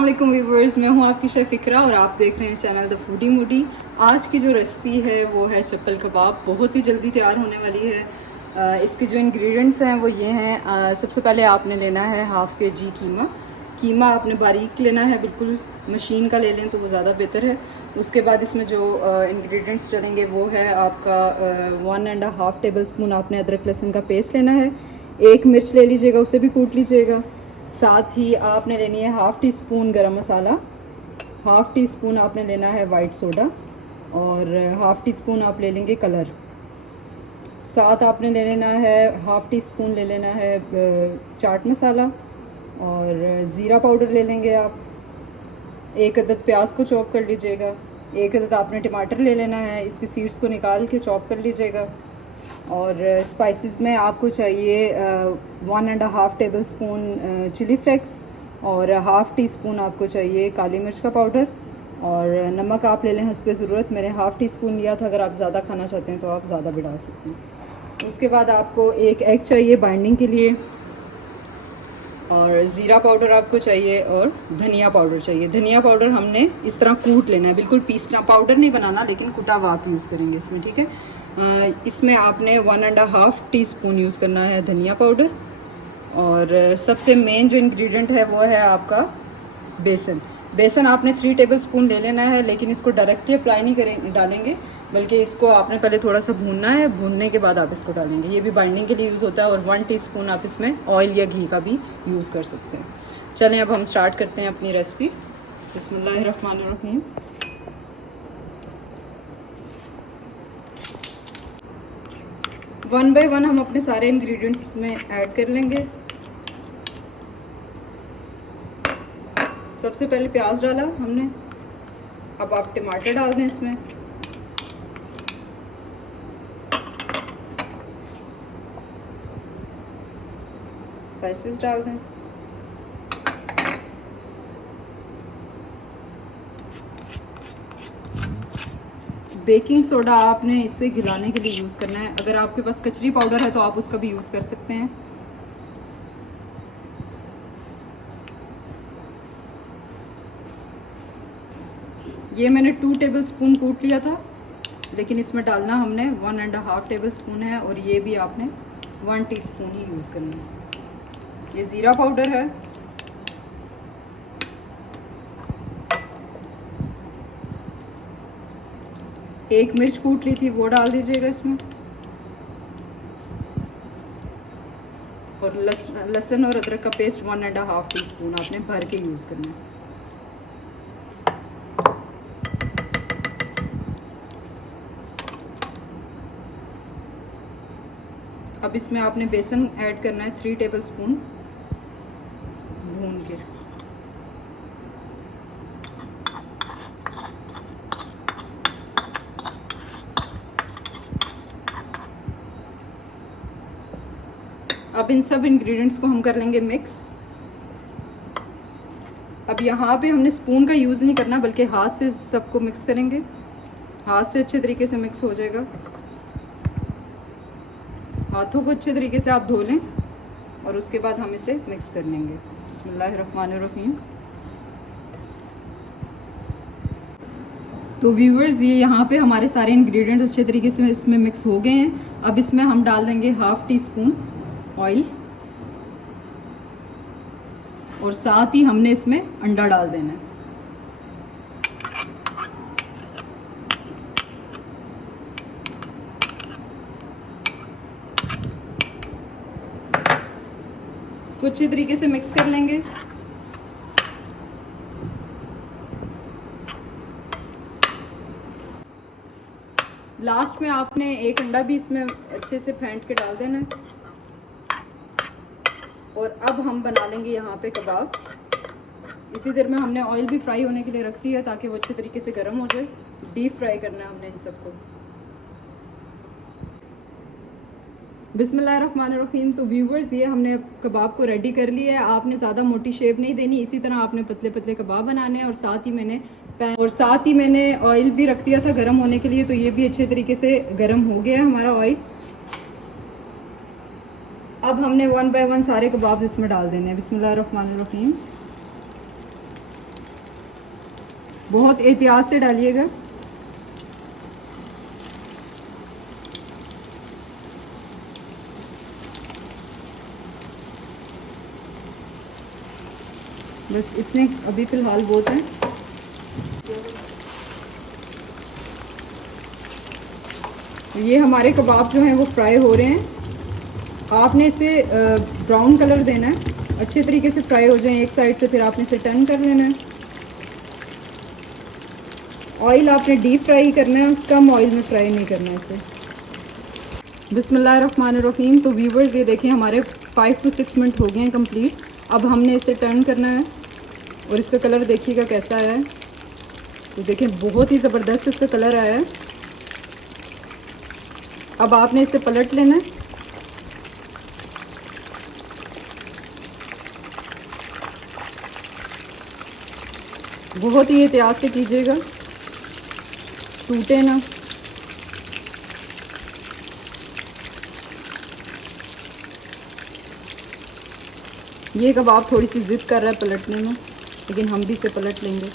अस्सलाम वालेकुम व्यूवर्स, मैं हूं आपकी शेफ़ इकरा और आप देख रहे हैं चैनल द फूडी मूडी। आज की जो रेसिपी है वो है चप्पल कबाब। बहुत ही जल्दी तैयार होने वाली है। इसके जो इंग्रेडिएंट्स हैं वो ये हैं। सबसे पहले आपने लेना है हाफ़ के जी कीमा। कीमा आपने बारीक लेना है, बिल्कुल मशीन का ले लें तो वो ज़्यादा बेहतर है। उसके बाद इसमें जो इंग्रेडिएंट्स डलेंगे वो है आपका 1.5 टेबल स्पून आपने अदरक लहसुन का पेस्ट लेना है। एक मिर्च ले लीजिएगा, उसे भी कूट लीजिएगा। साथ ही आपने लेनी है हाफ़ टी स्पून गरम मसाला, हाफ़ टी स्पून आपने लेना है वाइट सोडा और हाफ़ टी स्पून आप ले लेंगे कलर। साथ आपने ले लेना है हाफ़ टी स्पून ले लेना है चाट मसाला और ज़ीरा पाउडर ले लेंगे आप। एक अदद प्याज को चॉप कर लीजिएगा। एक अदद आपने टमाटर ले लेना है, इसके सीड्स को निकाल के चॉप कर लीजिएगा। और स्पाइसेस में आपको चाहिए 1.5 टेबल स्पून चिली फ्लेक्स और हाफ़ टी स्पून आपको चाहिए काली मिर्च का पाउडर और नमक आप ले लें हस्बे ज़रूरत। मैंने हाफ़ टी स्पून लिया था, अगर आप ज़्यादा खाना चाहते हैं तो आप ज़्यादा भी डाल सकते हैं। उसके बाद आपको एक एग चाहिए बाइंडिंग के लिए और ज़ीरा पाउडर आपको चाहिए और धनिया पाउडर चाहिए। धनिया पाउडर हमने इस तरह कूट लेना है, बिल्कुल पीसना, पाउडर नहीं बनाना, लेकिन कुटा हुआ आप यूज़ करेंगे इसमें, ठीक है। इसमें आपने 1.5 टी स्पून यूज़ करना है धनिया पाउडर। और सबसे मेन जो इंग्रेडिएंट है वो है आपका बेसन। बेसन आपने 3 टेबल स्पून ले लेना है, लेकिन इसको डायरेक्टली अप्लाई नहीं डालेंगे, बल्कि इसको आपने पहले थोड़ा सा भूनना है। भूनने के बाद आप इसको डालेंगे। ये भी बाइंडिंग के लिए यूज़ होता है। और 1 टीस्पून आप इसमें ऑयल या घी का भी यूज़ कर सकते हैं। चलें अब हम स्टार्ट करते हैं अपनी रेसिपी। बिस्मिल्लाहिर्रहमानिर्रहीम। वन बाय वन हम अपने सारे इंग्रेडिएंट्स इसमें ऐड कर लेंगे। सबसे पहले प्याज डाला हमने, अब आप टमाटर डाल दें इसमें। स्पाइसेस डाल दें। बेकिंग सोडा आपने इससे घिलाने के लिए यूज़ करना है। अगर आपके पास कचरी पाउडर है तो आप उसका भी यूज़ कर सकते हैं। ये मैंने 2 टेबल स्पून कूट लिया था, लेकिन इसमें डालना हमने 1.5 टेबल स्पून है और ये भी आपने 1 टीस्पून ही यूज़ करना है। ये ज़ीरा पाउडर है। एक मिर्च कूट ली थी वो डाल दीजिएगा इसमें। और लहसुन और अदरक का पेस्ट 1.5 टीस्पून आपने भर के यूज़ करना है। अब इसमें आपने बेसन ऐड करना है 3 टेबल स्पून भून के। अब इन सब इंग्रेडिएंट्स को हम कर लेंगे मिक्स। अब यहाँ पे हमने स्पून का यूज़ नहीं करना, बल्कि हाथ से सबको मिक्स करेंगे। हाथ से अच्छे तरीके से मिक्स हो जाएगा। हाथों को अच्छे तरीके से आप धो लें और उसके बाद हम इसे मिक्स कर लेंगे। बिस्मिल्लाहिर्रहमानिर्रहीम। तो व्यूवर्स, ये यहाँ पे हमारे सारे इंग्रेडिएंट्स अच्छे तरीके से इसमें मिक्स हो गए हैं। अब इसमें हम डाल देंगे हाफ़ टी स्पून ऑयल और साथ ही हमने इसमें अंडा डाल देना है। इसको अच्छे तरीके से मिक्स कर लेंगे। लास्ट में आपने एक अंडा भी इसमें अच्छे से फेंट के डाल देना है। और अब हम बना लेंगे यहाँ पे कबाब। इतनी देर में हमने ऑयल भी फ्राई होने के लिए रख दिया ताकि वो अच्छे तरीके से गर्म हो जाए। डीप फ्राई करना है हमने इन सबको। बिस्मिल्लाहिर्रहमानिर्रहीम। तो व्यूवर्स, ये हमने कबाब को रेडी कर लिया है। आपने ज़्यादा मोटी शेप नहीं देनी, इसी तरह आपने पतले पतले कबाब बनाने हैं। और साथ ही मैंने ऑयल भी रख दिया था गर्म होने के लिए, तो ये भी अच्छे तरीके से गर्म हो गया हमारा ऑयल। अब हमने 1 बाय 1 सारे कबाब इसमें डाल देने हैं। बिस्मिल्लाहिर्रहमानिर्रहीम। बहुत एहतियात से डालिएगा। बस इतने अभी फ़िलहाल बहुत हैं। ये हमारे कबाब जो हैं वो फ्राई हो रहे हैं। आपने इसे ब्राउन कलर देना है, अच्छे तरीके से फ्राई हो जाएं एक साइड से, फिर आपने इसे टर्न कर लेना है। ऑयल आपने डीप फ्राई करना है, कम ऑयल में फ्राई नहीं करना है इसे। बिस्मिल्लाहिर्रहमानिर्रहीम। तो व्यूवर्स ये देखें हमारे 5 to 6 मिनट हो गए हैं कंप्लीट। अब हमने इसे टर्न करना है और इसका कलर देखिएगा कैसा आया है। तो देखें बहुत ही ज़बरदस्त इसका कलर आया है। अब आपने इसे पलट लेना है। बहुत ही एहतियात से कीजिएगा, टूटे ना। ये कबाब थोड़ी सी ज़िद कर रहा है पलटने में, लेकिन हम भी इसे पलट लेंगे।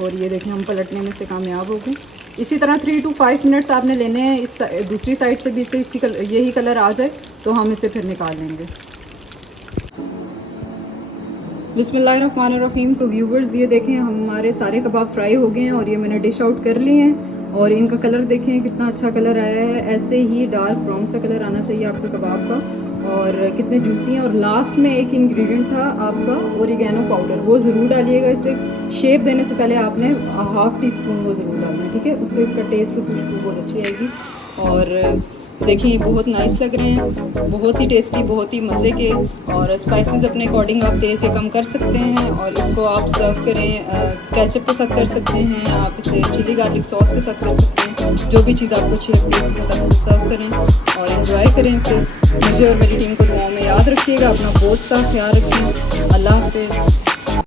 और ये देखें हम पलटने में से कामयाब हो गए। इसी तरह 3 to 5 मिनट्स आपने लेने हैं। इस दूसरी साइड से भी इसे यही कलर आ जाए तो हम इसे फिर निकाल लेंगे। बिस्मिल्लाहिर्रहमानिर्रहीम। तो व्यूवर्स ये देखें हमारे सारे कबाब फ्राई हो गए हैं और ये मैंने डिश आउट कर लिए हैं। और इनका कलर देखें कितना अच्छा कलर आया है। ऐसे ही डार्क ब्राउन सा कलर आना चाहिए आपके कबाब का। और कितने जूसी हैं। और लास्ट में एक इंग्रेडिएंट था आपका ओरिगेनो पाउडर, वो ज़रूर डालिएगा। इसे शेप देने से पहले आपने 1/2 टीस्पून वो ज़रूर डालना है, ठीक है। उससे इसका टेस्ट और खुशबू बहुत अच्छी आएगी। और देखिए बहुत नाइस लग रहे हैं, बहुत ही टेस्टी, बहुत ही मज़े के। और स्पाइसेस अपने अकॉर्डिंग आप तेज़ से कम कर सकते हैं। और इसको आप सर्व करें केचप के साथ कर सकते हैं, आप इसे चिली गार्लिक सॉस के साथ कर सकते हैं। जो भी चीज़ आपको अच्छी लगती है उसके साथ सर्व करें और एंजॉय करें इसे। मुझे और मेरी टीम को दुआओं में याद रखिएगा। अपना बहुत सा ख्याल रखिए। अल्लाह हाफ़िज़।